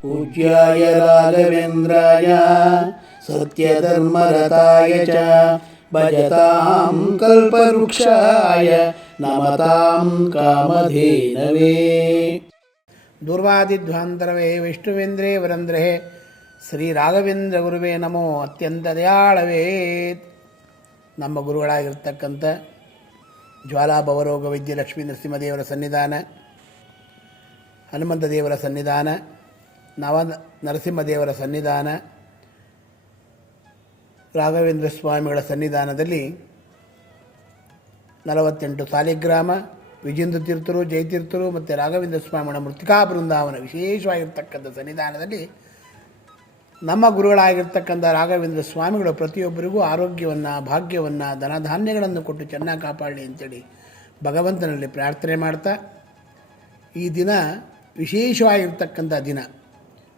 पूज्याय राघवेन्द्राय सत्यधर्मरताय च भजतां कल्पवृक्षाय नमतां कामधेनवे ದುರ್ವಾದಿಧ್ವಾಂತರವೇ ವಿಷ್ಣುವೇಂದ್ರೇ ವರಂದ್ರೇ ಶ್ರೀ ರಾಘವೇಂದ್ರ ಗುರುವೇ ನಮೋ ಅತ್ಯಂತ ದಯಾಳವೇ ನಮ್ಮ ಗುರುಗಳಾಗಿರ್ತಕ್ಕಂಥ ಜ್ವಾಲಾ ಭವರೋಗ ವೈದ್ಯ ಲಕ್ಷ್ಮೀ ನರಸಿಂಹದೇವರ ಸನ್ನಿಧಾನ ಹನುಮಂತ ದೇವರ ಸನ್ನಿಧಾನ ನವ ನರಸಿಂಹದೇವರ ಸನ್ನಿಧಾನ ರಾಘವೇಂದ್ರ ಸ್ವಾಮಿಗಳ ಸನ್ನಿಧಾನದಲ್ಲಿ ನಲವತ್ತೆಂಟು ಸಾಲಿಗ್ರಾಮ ವಿಜೇಂದ್ರ ತೀರ್ಥರು ಜಯತೀರ್ಥರು ಮತ್ತು ರಾಘವೇಂದ್ರ ಸ್ವಾಮಿಗಳ ಮೃತಿಕಾ ಬೃಂದಾವನ ವಿಶೇಷವಾಗಿರ್ತಕ್ಕಂಥ ಸನ್ನಿಧಾನದಲ್ಲಿ ನಮ್ಮ ಗುರುಗಳಾಗಿರ್ತಕ್ಕಂಥ ರಾಘವೇಂದ್ರ ಸ್ವಾಮಿಗಳು ಪ್ರತಿಯೊಬ್ಬರಿಗೂ ಆರೋಗ್ಯವನ್ನು, ಭಾಗ್ಯವನ್ನು, ಧನಧಾನ್ಯಗಳನ್ನು ಕೊಟ್ಟು ಚೆನ್ನಾಗಿ ಕಾಪಾಡಲಿ ಅಂತೇಳಿ ಭಗವಂತನಲ್ಲಿ ಪ್ರಾರ್ಥನೆ ಮಾಡ್ತಾ ಈ ದಿನ ವಿಶೇಷವಾಗಿರ್ತಕ್ಕಂಥ ದಿನ.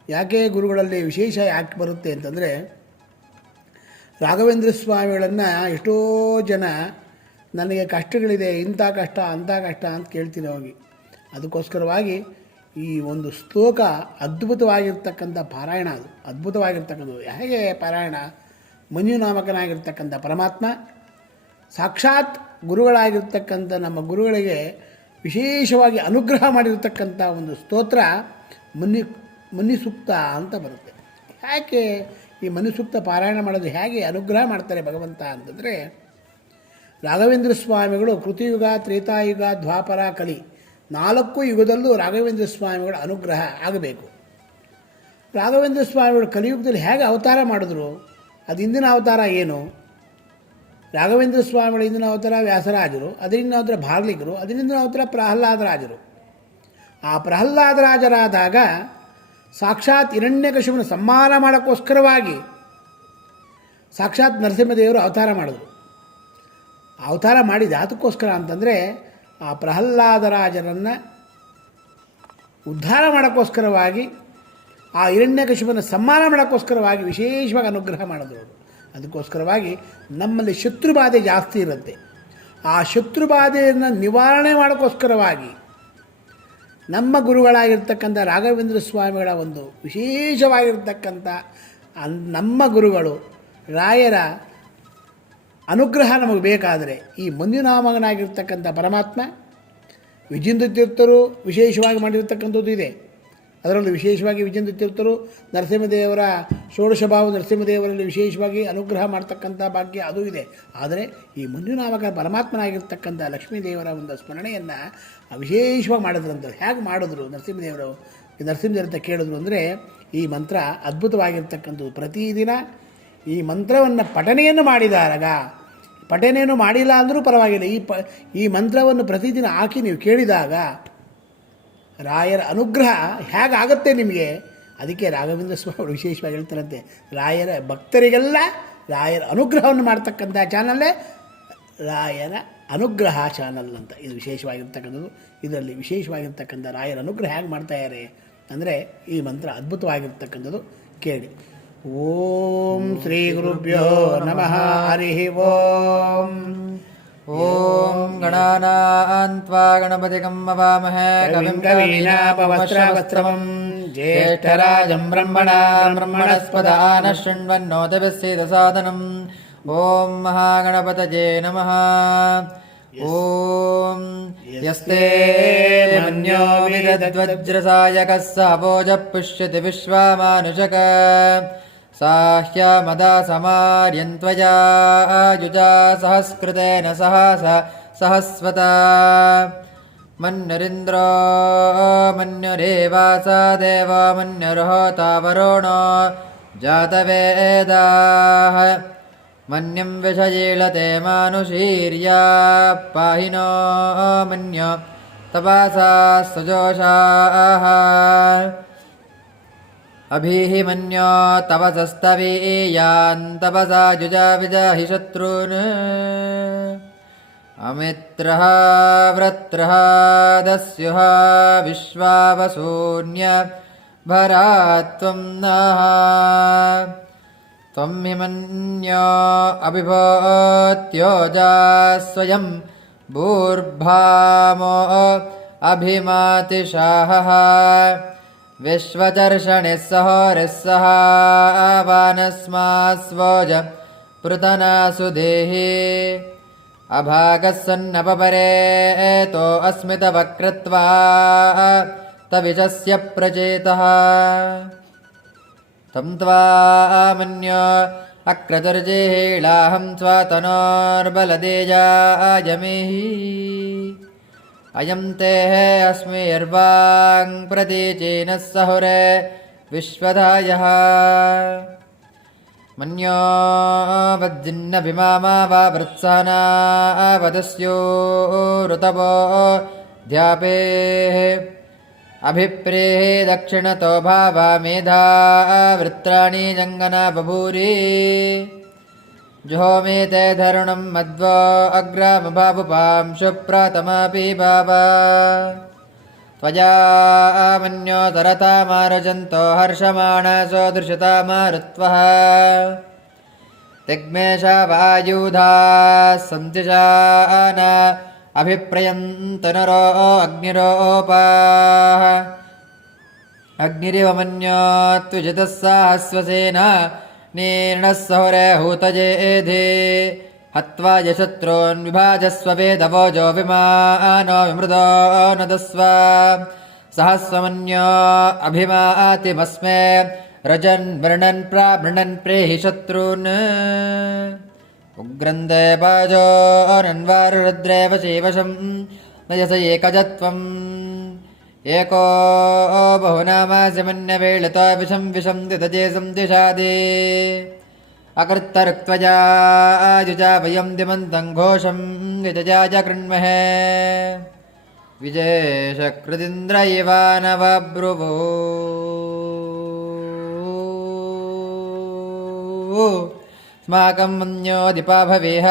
ಯಾಕೆ ಗುರುಗಳಲ್ಲಿ ವಿಶೇಷ ಯಾಕೆ ಬರುತ್ತೆ ಅಂತಂದರೆ ರಾಘವೇಂದ್ರ ಸ್ವಾಮಿಗಳನ್ನು ಎಷ್ಟೋ ಜನ ನನಗೆ ಕಷ್ಟಗಳಿದೆ, ಇಂಥ ಕಷ್ಟ, ಅಂಥ ಕಷ್ಟ ಅಂತ ಕೇಳ್ತೀನಿ ಹೋಗಿ ಅದಕ್ಕೋಸ್ಕರವಾಗಿ ಈ ಒಂದು ಶ್ಲೋಕ ಅದ್ಭುತವಾಗಿರ್ತಕ್ಕಂಥ ಪಾರಾಯಣ ಅದು. ಅದ್ಭುತವಾಗಿರ್ತಕ್ಕಂಥದ್ದು. ಹೇಗೆ ಪಾರಾಯಣ? ಮಂಜುನಾಮಕನಾಗಿರ್ತಕ್ಕಂಥ ಪರಮಾತ್ಮ, ಸಾಕ್ಷಾತ್ ಗುರುಗಳಾಗಿರ್ತಕ್ಕಂಥ ನಮ್ಮ ಗುರುಗಳಿಗೆ ವಿಶೇಷವಾಗಿ ಅನುಗ್ರಹ ಮಾಡಿರ್ತಕ್ಕಂಥ ಒಂದು ಸ್ತೋತ್ರ ಮುನಿ ಮುನಿ ಸೂಕ್ತ ಅಂತ ಬರುತ್ತೆ. ಯಾಕೆ ಈ ಮನಿಸುಪ್ತ ಪಾರಾಯಣ ಮಾಡೋದು ಹೇಗೆ ಅನುಗ್ರಹ ಮಾಡ್ತಾರೆ ಭಗವಂತ ಅಂತಂದರೆ, ರಾಘವೇಂದ್ರ ಸ್ವಾಮಿಗಳು ಕೃತಿಯುಗ, ತ್ರೇತಾಯುಗ, ದ್ವಾಪರ, ಕಲಿ ನಾಲ್ಕು ಯುಗದಲ್ಲೂ ರಾಘವೇಂದ್ರ ಸ್ವಾಮಿಗಳ ಅನುಗ್ರಹ ಆಗಬೇಕು. ರಾಘವೇಂದ್ರ ಸ್ವಾಮಿಗಳು ಕಲಿಯುಗದಲ್ಲಿ ಹೇಗೆ ಅವತಾರ ಮಾಡಿದ್ರು, ಅದು ಹಿಂದಿನ ಅವತಾರ ಏನು? ರಾಘವೇಂದ್ರ ಸ್ವಾಮಿಗಳ ಹಿಂದಿನ ಅವತಾರ ವ್ಯಾಸರಾಜರು, ಅದರಿಂದ ಅವತಾರ ಭಾರ್ಲಿಕರು, ಅದರಿಂದ ಅವತಾರ ಪ್ರಹ್ಲಾದರಾಜರು. ಆ ಪ್ರಹ್ಲಾದರಾಜರಾದಾಗ ಸಾಕ್ಷಾತ್ ಹಿರಣ್ಯಕಶಿಪನ ಸಂಹಾರ ಮಾಡೋಕ್ಕೋಸ್ಕರವಾಗಿ ಸಾಕ್ಷಾತ್ ನರಸಿಂಹದೇವರು ಅವತಾರ ಮಾಡಿದ್ರು. ಅವತಾರ ಮಾಡಿದ ಅದಕ್ಕೋಸ್ಕರ ಅಂತಂದರೆ ಆ ಪ್ರಹ್ಲಾದರಾಜರನ್ನು ಉದ್ಧಾರ ಮಾಡೋಕ್ಕೋಸ್ಕರವಾಗಿ ಆ ಹಿರಣ್ಯಕಶಿಪನ ಸಮ್ಮಾನ ಮಾಡೋಕ್ಕೋಸ್ಕರವಾಗಿ ವಿಶೇಷವಾಗಿ ಅನುಗ್ರಹ ಮಾಡಿದ್ರು ಅವರು. ಅದಕ್ಕೋಸ್ಕರವಾಗಿ ನಮ್ಮಲ್ಲಿ ಶತ್ರುಬಾಧೆ ಜಾಸ್ತಿ ಇರುತ್ತೆ. ಆ ಶತ್ರುಬಾಧೆಯನ್ನು ನಿವಾರಣೆ ಮಾಡೋಕ್ಕೋಸ್ಕರವಾಗಿ ನಮ್ಮ ಗುರುಗಳಾಗಿರ್ತಕ್ಕಂಥ ರಾಘವೇಂದ್ರ ಸ್ವಾಮಿಗಳ ಒಂದು ವಿಶೇಷವಾಗಿರ್ತಕ್ಕಂಥ ಅನ್ ನಮ್ಮ ಗುರುಗಳು, ರಾಯರ ಅನುಗ್ರಹ ನಮಗೆ ಬೇಕಾದರೆ ಈ ಮಂಜುನಾಮಗನಾಗಿರ್ತಕ್ಕಂಥ ಪರಮಾತ್ಮ ವಿಜೇಂದ್ರ ತೀರ್ಥರು ವಿಶೇಷವಾಗಿ ಮಾಡಿರ್ತಕ್ಕಂಥದ್ದು ಇದೆ. ಅದರಲ್ಲೂ ವಿಶೇಷವಾಗಿ ವಿಜೇಂದ್ರ ತೀರ್ಥರು ನರಸಿಂಹದೇವರ ಷೋಡಶ ಭಾವ ನರಸಿಂಹದೇವರಲ್ಲಿ ವಿಶೇಷವಾಗಿ ಅನುಗ್ರಹ ಮಾಡ್ತಕ್ಕಂಥ ಭಾಗ್ಯ ಅದು ಇದೆ. ಆದರೆ ಈ ಮಂಜುನಾಮಕ ಪರಮಾತ್ಮನಾಗಿರ್ತಕ್ಕಂಥ ಲಕ್ಷ್ಮೀದೇವರ ಒಂದು ಸ್ಮರಣೆಯನ್ನು ವಿಶೇಷವಾಗಿ ಮಾಡಿದ್ರಂತ. ಹೇಗೆ ಮಾಡಿದ್ರು ನರಸಿಂಹದೇವರು? ನರಸಿಂಹದೇವರ ಅಂತ ಕೇಳಿದ್ರು ಅಂದರೆ ಈ ಮಂತ್ರ ಅದ್ಭುತವಾಗಿರ್ತಕ್ಕಂಥದ್ದು. ಪ್ರತಿದಿನ ಈ ಮಂತ್ರವನ್ನು ಪಠನೆಯನ್ನು ಮಾಡಿದಾಗ ಪಠನೆಯನ್ನು ಮಾಡಿಲ್ಲ ಅಂದರೂ ಪರವಾಗಿಲ್ಲ. ಈ ಪ, ಈ ಮಂತ್ರವನ್ನು ಪ್ರತಿದಿನ ಹಾಕಿ ನೀವು ಕೇಳಿದಾಗ ರಾಯರ ಅನುಗ್ರಹ ಹೇಗಾಗತ್ತೆ ನಿಮಗೆ? ಅದಕ್ಕೆ ರಾಘವೇಂದ್ರ ಸ್ವಾಮಿ ವಿಶೇಷವಾಗಿ ಹೇಳ್ತಾರಂತೆ, ರಾಯರ ಭಕ್ತರಿಗೆಲ್ಲ ರಾಯರ ಅನುಗ್ರಹವನ್ನು ಮಾಡ್ತಕ್ಕಂಥ ಚಾನಲ್ಲೇ ರಾಯರ ಅನುಗ್ರಹ ಚಾನಲ್ ಅಂತ. ಇದು ವಿಶೇಷವಾಗಿರ್ತಕ್ಕಂಥದ್ದು. ಇದರಲ್ಲಿ ವಿಶೇಷವಾಗಿರ್ತಕ್ಕಂಥ ರಾಯರ ಅನುಗ್ರಹ ಹೇಗೆ ಮಾಡ್ತಾಯಿದ್ದಾರೆ ಅಂದರೆ ಈ ಮಂತ್ರ ಅದ್ಭುತವಾಗಿರ್ತಕ್ಕಂಥದ್ದು ಕೇಳಿ. ಓಂ ಶ್ರೀ ಗುರುಭ್ಯೋ ನಮಃ ಹರಿ ಓಂ. ॐ गणानान्त्वा गणपतिगं मवामहे कविं कवीनापवस्त्रावस्त्रमं ज्येष्ठराजं ब्रह्मणा ब्रह्मणस्पदानः शृण्वन्नोदभिस्सीदसादनम् ॐ महागणपतये नमः। ॐ यस्ते मन्यो विदद्वज्रसायकः सावोजः पुष्यति विश्वामानुषक साह्यमदा समार्यन्त्वया आयुजा सहस्कृतेन सहस सहस्वता। मन्युरिन्द्रो मन्युरेवासा देवा मन्युर्होता वरुणो जातवेदाः। मन्यं विषयीलते मानुषीर्या पाहि नो मन्य तपसा सुजोषाः अभिहि मन्यो तपसस्तवीयान् तपसा जुजाविजाहि शत्रून्। अमित्रः व्रत्रः दस्युः विश्वावसून्य भरा त्वं नः त्वं हि मन्यो अभिभोत्योजा स्वयं भूर्भामो अभिमातिशाहः विश्वचर्षणिः सहोरिः सह आवानस्मास्वोज पृतनासु देहि। अभागः सन्नपपरे एतो अस्मितवक्रत्वा तविशस्य प्रचेतः। तं त्वामन्यो अक्रतुर्जेहीळाहं स्वातनोर्बलदेजायमेहि अयं ते अस्मिर्वाङ् प्रतीचीनः सहुरे विश्वधायः मन्यो वज्जिन्नभिमामा वा वृत्साना वदस्यो ऋतवो ध्यापेः। अभिप्रेः दक्षिणतो भावा मेधा वृत्राणि जङ्गना बभूरि जुहोमे ते धरुणं मध्वो अग्रामभावुपां शुप्रतमापि त्वया मन्यो तरतामारजन्तो हर्षमाणसो दृशतामारुत्वः तिग्मेषावायुधा सन्तिशान अभिप्रयन्तनरो अग्निरोपाः। अग्निरिव मन्यो त्विजितः साहस्वसेन निर्णः सहुरे हूतजेधे हत्वा यशत्रून् विभाजस्व वेदवोजो विमानो विमृदो नदस्व। सहस्वमन्यो अभिमातिमस्मे। रजन् वृणन् प्रावृणन् प्रेहि शत्रून्। उग्रन्दे पाजो अनन्वारुद्रेव शिवशं। नयस एकजत्वम् एको बहुनामासि मन्यवेळितो विषं विषं दितजे सन्दिशादे अकर्तरुक्त्वजा आयुजा वयं दिमन्तं घोषं विजजाज कृण्महे विजेशकृदिन्द्र इवानवब्रुवो स्माकं मन्योदिपा भवेह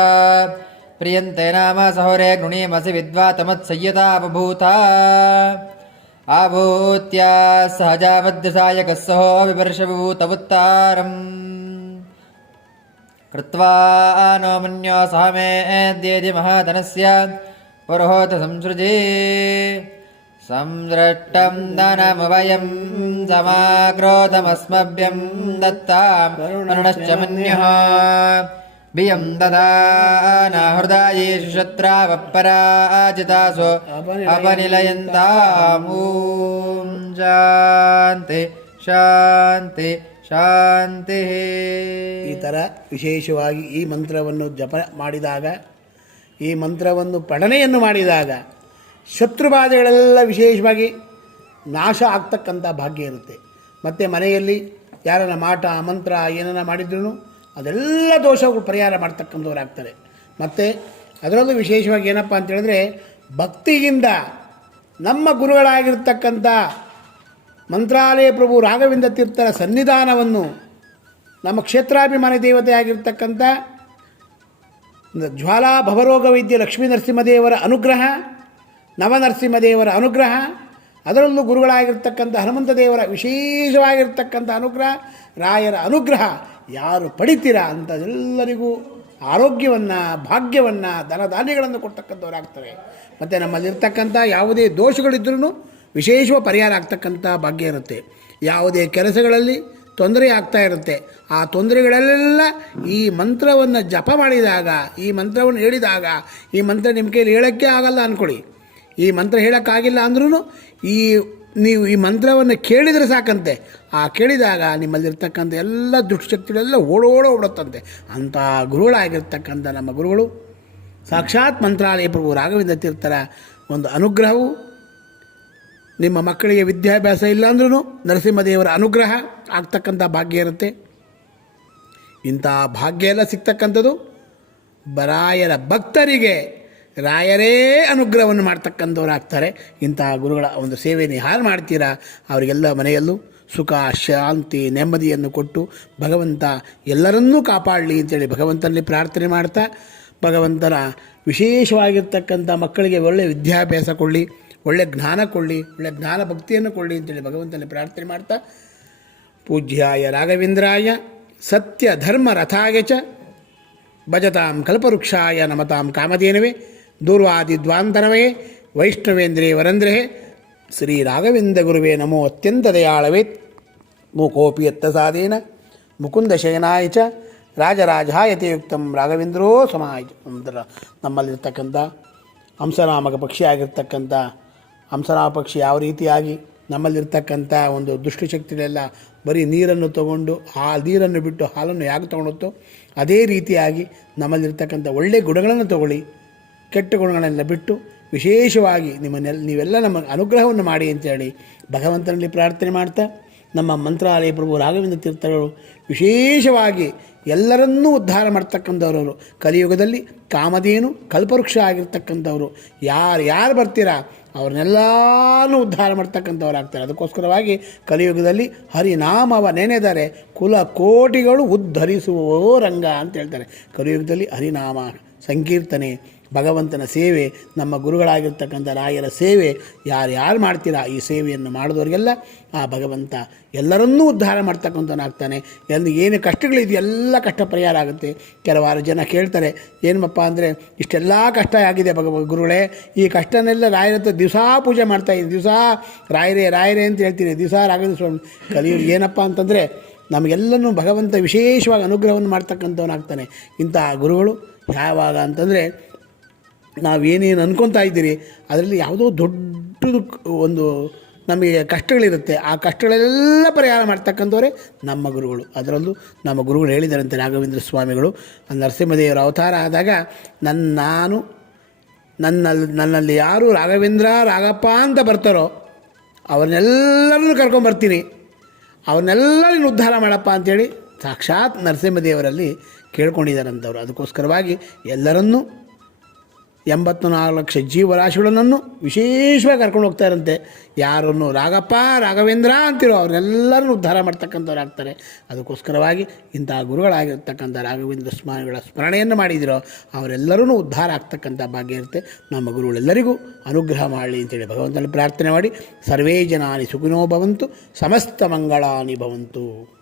प्रियन्ते नाम सहोरे गृणीमसि विद्वातमत्संयता बभूता ఆభూత్యా సహజావద్రసాయ కస్సహో వివర్షభూతవుత్తారం కృత్వా నో మన్యో సహమేద్యేది మహాధనస్య పురోహోత సంసృజి. సందృష్టం ధనమభయం సమాక్రోధమస్మభ్యం దత్తాం. మన్యః. दत्तां वरुणश्च मन्यः भियं ददान हृदयेषु शत्रावपराजितासो अपनिलयन्तामूं शान्ति ಶಾಂತಿ ಶಾಂತಿ ಈ ಥರ ವಿಶೇಷವಾಗಿ ಈ ಮಂತ್ರವನ್ನು ಜಪ ಮಾಡಿದಾಗ ಈ ಮಂತ್ರವನ್ನು ಪಠನೆಯನ್ನು ಮಾಡಿದಾಗ ಶತ್ರುಬಾಧೆಗಳೆಲ್ಲ ವಿಶೇಷವಾಗಿ ನಾಶ ಆಗ್ತಕ್ಕಂಥ ಭಾಗ್ಯ ಇರುತ್ತೆ ಮತ್ತು ಮನೆಯಲ್ಲಿ ಯಾರನ್ನ ಮಾಟ ಮಂತ್ರ ಏನನ್ನ ಮಾಡಿದ್ರು ಅದೆಲ್ಲ ದೋಷಗಳು ಪರಿಹಾರ ಮಾಡ್ತಕ್ಕಂಥವ್ರಾಗ್ತಾರೆ. ಮತ್ತು ಅದರಲ್ಲೂ ವಿಶೇಷವಾಗಿ ಏನಪ್ಪ ಅಂತೇಳಿದ್ರೆ ಭಕ್ತಿಯಿಂದ ನಮ್ಮ ಗುರುಗಳಾಗಿರ್ತಕ್ಕಂಥ ಮಂತ್ರಾಲಯ ಪ್ರಭು ರಾಘವೇಂದ್ರ ತೀರ್ಥರ ಸನ್ನಿಧಾನವನ್ನು ನಮ್ಮ ಕ್ಷೇತ್ರಾಭಿಮಾನಿ ದೇವತೆ ಆಗಿರ್ತಕ್ಕಂಥ ಜ್ವಾಲಾ ಭವರೋಗ ವೈದ್ಯ ಲಕ್ಷ್ಮೀ ನರಸಿಂಹದೇವರ ಅನುಗ್ರಹ, ನವನರಸಿಂಹದೇವರ ಅನುಗ್ರಹ, ಅದರಲ್ಲೂ ಗುರುಗಳಾಗಿರ್ತಕ್ಕಂಥ ಹನುಮಂತ ದೇವರ ವಿಶೇಷವಾಗಿರ್ತಕ್ಕಂಥ ಅನುಗ್ರಹ, ರಾಯರ ಅನುಗ್ರಹ ಯಾರು ಪಡಿತೀರಾ ಅಂಥದೆಲ್ಲರಿಗೂ ಆರೋಗ್ಯವನ್ನು, ಭಾಗ್ಯವನ್ನು, ಧನಧಾನ್ಯಗಳನ್ನು ಕೊಡ್ತಕ್ಕಂಥವರಾಗ್ತವೆ ಮತ್ತು ನಮ್ಮಲ್ಲಿರ್ತಕ್ಕಂಥ ಯಾವುದೇ ದೋಷಗಳಿದ್ರೂ ವಿಶೇಷ ಪರಿಹಾರ ಆಗ್ತಕ್ಕಂಥ ಭಾಗ್ಯ ಇರುತ್ತೆ. ಯಾವುದೇ ಕೆಲಸಗಳಲ್ಲಿ ತೊಂದರೆ ಆಗ್ತಾ ಇರುತ್ತೆ. ಆ ತೊಂದರೆಗಳೆಲ್ಲ ಈ ಮಂತ್ರವನ್ನು ಜಪ ಮಾಡಿದಾಗ, ಈ ಮಂತ್ರವನ್ನು ಹೇಳಿದಾಗ, ಈ ಮಂತ್ರ ನಿಮ್ಮ ಕೈಲಿ ಹೇಳೋಕ್ಕೆ ಆಗಲ್ಲ ಅಂದ್ಕೊಳ್ಳಿ ಈ ಮಂತ್ರ ಹೇಳೋಕ್ಕಾಗಿಲ್ಲ ಅಂದ್ರೂ ಈ ನೀವು ಈ ಮಂತ್ರವನ್ನು ಕೇಳಿದರೆ ಸಾಕಂತೆ. ಆ ಕೇಳಿದಾಗ ನಿಮ್ಮಲ್ಲಿರ್ತಕ್ಕಂಥ ಎಲ್ಲ ದುಷ್ಟಶಕ್ತಿಗಳೆಲ್ಲ ಓಡೋಡೋ ಓಡುತ್ತಂತೆ. ಅಂಥ ಗುರುಗಳಾಗಿರ್ತಕ್ಕಂಥ ನಮ್ಮ ಗುರುಗಳು. ಸಾಕ್ಷಾತ್ ಮಂತ್ರಾಲಯ ಪ್ರಭು ರಾಘವೇಂದ್ರ ತೀರ್ಥರ ಒಂದು ಅನುಗ್ರಹವು. ನಿಮ್ಮ ಮಕ್ಕಳಿಗೆ ವಿದ್ಯಾಭ್ಯಾಸ ಇಲ್ಲ ಅಂದ್ರೂ ನರಸಿಂಹದೇವರ ಅನುಗ್ರಹ ಆಗ್ತಕ್ಕಂಥ ಭಾಗ್ಯ ಇರುತ್ತೆ. ಇಂಥ ಭಾಗ್ಯ ಎಲ್ಲ ಸಿಗ್ತಕ್ಕಂಥದ್ದು. ಬರಾಯರ ಭಕ್ತರಿಗೆ ರಾಯರೇ ಅನುಗ್ರಹವನ್ನು ಮಾಡ್ತಕ್ಕಂಥವರಾಗ್ತಾರೆ. ಇಂತಹ ಗುರುಗಳ ಒಂದು ಸೇವೆಯನ್ನು ಹಾಳು ಮಾಡ್ತೀರಾ? ಅವರಿಗೆಲ್ಲ ಮನೆಯಲ್ಲೂ ಸುಖ, ಶಾಂತಿ, ನೆಮ್ಮದಿಯನ್ನು ಕೊಟ್ಟು ಭಗವಂತ ಎಲ್ಲರನ್ನೂ ಕಾಪಾಡಲಿ ಅಂತೇಳಿ ಭಗವಂತನಲ್ಲಿ ಪ್ರಾರ್ಥನೆ ಮಾಡ್ತಾ, ಭಗವಂತನ ವಿಶೇಷವಾಗಿರ್ತಕ್ಕಂಥ ಮಕ್ಕಳಿಗೆ ಒಳ್ಳೆಯ ವಿದ್ಯಾಭ್ಯಾಸ ಕೊಡಲಿ ಒಳ್ಳೆಯ ಜ್ಞಾನ ಕೊಡಲಿ ಒಳ್ಳೆಯ ಜ್ಞಾನ ಭಕ್ತಿಯನ್ನು ಕೊಡಲಿ ಅಂತೇಳಿ ಭಗವಂತನಲ್ಲಿ ಪ್ರಾರ್ಥನೆ ಮಾಡ್ತಾ, ಪೂಜ್ಯಾಯ ರಾಘವೇಂದ್ರಾಯ, ಸತ್ಯ ಧರ್ಮ ರಥಾಯ ಚ, ಭಜತಾಂ ಕಲ್ಪವೃಕ್ಷಾಯ ನಮತಾಂ ಕಾಮಧೇನವೇ ದೂರ್ವಾದಿ ದ್ವಾಂತರವೇ ವೈಷ್ಣವೇಂದ್ರೇ ವರಂದ್ರೇ. ಶ್ರೀ ರಾಘವೇಂದ್ರ ಗುರುವೇ ನಮೋ ಅತ್ಯಂತ ದಯಾಳವೇತ್ ಮೂಕೋಪಿ ಯತ್ತಸಾದೇನ ಮುಕುಂದ ಶಯನಾಯ ಚ, ರಾಜರಾಜಾಯತೆ ಯುಕ್ತಂ ರಾಘವೇಂದ್ರೋ ಸಮಾಯ. ನಮ್ಮಲ್ಲಿರ್ತಕ್ಕಂಥ ಹಂಸನಾಮಕ ಪಕ್ಷಿ ಆಗಿರ್ತಕ್ಕಂಥ, ಹಂಸನಾಮ ಪಕ್ಷಿ ಯಾವ ರೀತಿಯಾಗಿ ನಮ್ಮಲ್ಲಿರ್ತಕ್ಕಂಥ ಒಂದು ದುಷ್ಟಶಕ್ತಿಗಳೆಲ್ಲ ಬರೀ ನೀರನ್ನು ತಗೊಂಡು ಆ ನೀರನ್ನು ಬಿಟ್ಟು ಹಾಲನ್ನು ಯಾಕೆ ತೊಗೊಳುತ್ತೋ ಅದೇ ರೀತಿಯಾಗಿ ನಮ್ಮಲ್ಲಿರ್ತಕ್ಕಂಥ ಒಳ್ಳೆಯ ಗುಣಗಳನ್ನು ತಗೊಳ್ಳಿ. ಕೆಟ್ಟ ಗುಣಗಳನ್ನೆಲ್ಲ ಬಿಟ್ಟು ವಿಶೇಷವಾಗಿ ನಿಮ್ಮನ್ನೆಲ್ಲ ನೀವೆಲ್ಲ ನಮ್ಮ ಅನುಗ್ರಹವನ್ನು ಮಾಡಿ ಅಂತೇಳಿ ಭಗವಂತನಲ್ಲಿ ಪ್ರಾರ್ಥನೆ ಮಾಡ್ತಾ ನಮ್ಮ ಮಂತ್ರಾಲಯ ಪ್ರಭು ರಾಘವೇಂದ್ರ ತೀರ್ಥಗಳು ವಿಶೇಷವಾಗಿ ಎಲ್ಲರನ್ನೂ ಉದ್ಧಾರ ಮಾಡ್ತಕ್ಕಂಥವ್ರವರು. ಕಲಿಯುಗದಲ್ಲಿ ಕಾಮಧೇನು ಕಲ್ಪವೃಕ್ಷ ಆಗಿರ್ತಕ್ಕಂಥವ್ರು. ಯಾರು ಯಾರು ಬರ್ತೀರಾ? ಅವ್ರನ್ನೆಲ್ಲಾನು ಉದ್ಧಾರ ಮಾಡ್ತಕ್ಕಂಥವ್ರು ಆಗ್ತಾರೆ ಅದಕ್ಕೋಸ್ಕರವಾಗಿ ಕಲಿಯುಗದಲ್ಲಿ ಹರಿನಾಮವ ನೆನೆದರೆ ಕುಲ ಕೋಟಿಗಳು ಉದ್ಧರಿಸುವೋ ರಂಗ ಅಂತ ಹೇಳ್ತಾರೆ. ಕಲಿಯುಗದಲ್ಲಿ ಹರಿನಾಮ, ಸಂಕೀರ್ತನೆ ಭಗವಂತನ ಸೇವೆ, ನಮ್ಮ ಗುರುಗಳಾಗಿರ್ತಕ್ಕಂಥ ರಾಯರ ಸೇವೆ ಯಾರು ಯಾರು ಮಾಡ್ತೀರಾ ಈ ಸೇವೆಯನ್ನು ಮಾಡಿದವರಿಗೆಲ್ಲ ಆ ಭಗವಂತ ಎಲ್ಲರನ್ನೂ ಉದ್ಧಾರ ಮಾಡ್ತಕ್ಕಂಥವನಾಗ್ತಾನೆ. ಎಲ್ಲಿ ಏನು ಕಷ್ಟಗಳಿದೆಯೋ ಎಲ್ಲ ಕಷ್ಟ ಪರಿಹಾರ ಆಗುತ್ತೆ. ಕೆಲವಾರು ಜನ ಕೇಳ್ತಾರೆ, ಏನಪ್ಪ ಅಂದರೆ ಇಷ್ಟೆಲ್ಲ ಕಷ್ಟ ಆಗಿದೆ ಭಗವ, ಗುರುಗಳೇ, ಈ ಕಷ್ಟನೆಲ್ಲ ರಾಯರ ಹತ್ರ ದಿವಸ ಪೂಜೆ ಮಾಡ್ತಾಯಿದ್ದೀನಿ ದಿವಸ ರಾಯರೇ ರಾಯರೇ ಅಂತ ಹೇಳ್ತೀನಿ, ದಿವಸ ರಾಘವೇಂದ್ರ ಸ್ವಾಮಿ ಕಲಿಯುಗ ಏನಪ್ಪ ಅಂತಂದರೆ ನಮಗೆಲ್ಲನೂ ಭಗವಂತ ವಿಶೇಷವಾಗಿ ಅನುಗ್ರಹವನ್ನು ಮಾಡ್ತಕ್ಕಂಥವನಾಗ್ತಾನೆ. ಇಂತಹ ಗುರುಗಳು ಯಾವಾಗ ಅಂತಂದರೆ ನಾವೇನೇನು ಅನ್ಕೊತಾ ಇದ್ದೀರಿ, ಅದರಲ್ಲಿ ಯಾವುದೋ ದೊಡ್ಡದು ಒಂದು ನಮಗೆ ಕಷ್ಟಗಳಿರುತ್ತೆ. ಆ ಕಷ್ಟಗಳೆಲ್ಲ ಪರಿಹಾರ ಮಾಡ್ತಕ್ಕಂಥವರೇ ನಮ್ಮ ಗುರುಗಳು. ಅದರಲ್ಲೂ ನಮ್ಮ ಗುರುಗಳು ಹೇಳಿದಾರಂತೆ ರಾಘವೇಂದ್ರ ಸ್ವಾಮಿಗಳು ನರಸಿಂಹದೇವರ ಅವತಾರ ಆದಾಗ ನನ್ನ ನಾನು ನನ್ನಲ್ಲಿ ನನ್ನಲ್ಲಿ ಯಾರು ರಾಘವೇಂದ್ರ, ರಾಘಪ್ಪ ಅಂತ ಬರ್ತಾರೋ, ಅವ್ರನ್ನೆಲ್ಲರನ್ನೂ ಕರ್ಕೊಂಬರ್ತೀನಿ ಅವ್ರನ್ನೆಲ್ಲ ನೀನು ಉದ್ಧಾರ ಮಾಡಪ್ಪ ಅಂಥೇಳಿ ಸಾಕ್ಷಾತ್ ನರಸಿಂಹದೇವರಲ್ಲಿ ಕೇಳ್ಕೊಂಡಿದ್ದಾರಂಥವ್ರು ಅದಕ್ಕೋಸ್ಕರವಾಗಿ ಎಲ್ಲರನ್ನೂ ಎಂಬತ್ತು ನಾಲ್ಕು ಲಕ್ಷ ಜೀವರಾಶಿಗಳನ್ನು ವಿಶೇಷವಾಗಿ ಕರ್ಕೊಂಡು ಹೋಗ್ತಾರಂತೆ ಯಾರನ್ನು ರಾಗಪ್ಪ, ರಾಘವೇಂದ್ರ ಅಂತಿರೋ ಅವ್ರನ್ನೆಲ್ಲರನ್ನು ಉದ್ಧಾರ ಮಾಡ್ತಕ್ಕಂಥವ್ರು ಆಗ್ತಾರೆ. ಅದಕ್ಕೋಸ್ಕರವಾಗಿ ಇಂತಹ ಗುರುಗಳಾಗಿರ್ತಕ್ಕಂಥ ರಾಘವೇಂದ್ರ ಸ್ವಾಮಿಗಳ ಸ್ಮರಣೆಯನ್ನು ಮಾಡಿದಿರೋ ಅವರೆಲ್ಲರೂ ಉದ್ಧಾರ ಆಗ್ತಕ್ಕಂಥ ಭಾಗ್ಯ ಇರುತ್ತೆ. ನಮ್ಮ ಗುರುಗಳೆಲ್ಲರಿಗೂ ಅನುಗ್ರಹ ಮಾಡಲಿ ಅಂತೇಳಿ ಭಗವಂತನಲ್ಲಿ ಪ್ರಾರ್ಥನೆ ಮಾಡಿ, ಸರ್ವೇ ಜನಾನಿ ಸುಖಿನೋ ಭವಂತು, ಸಮಸ್ತ ಮಂಗಳಾನಿ ಭವಂತು.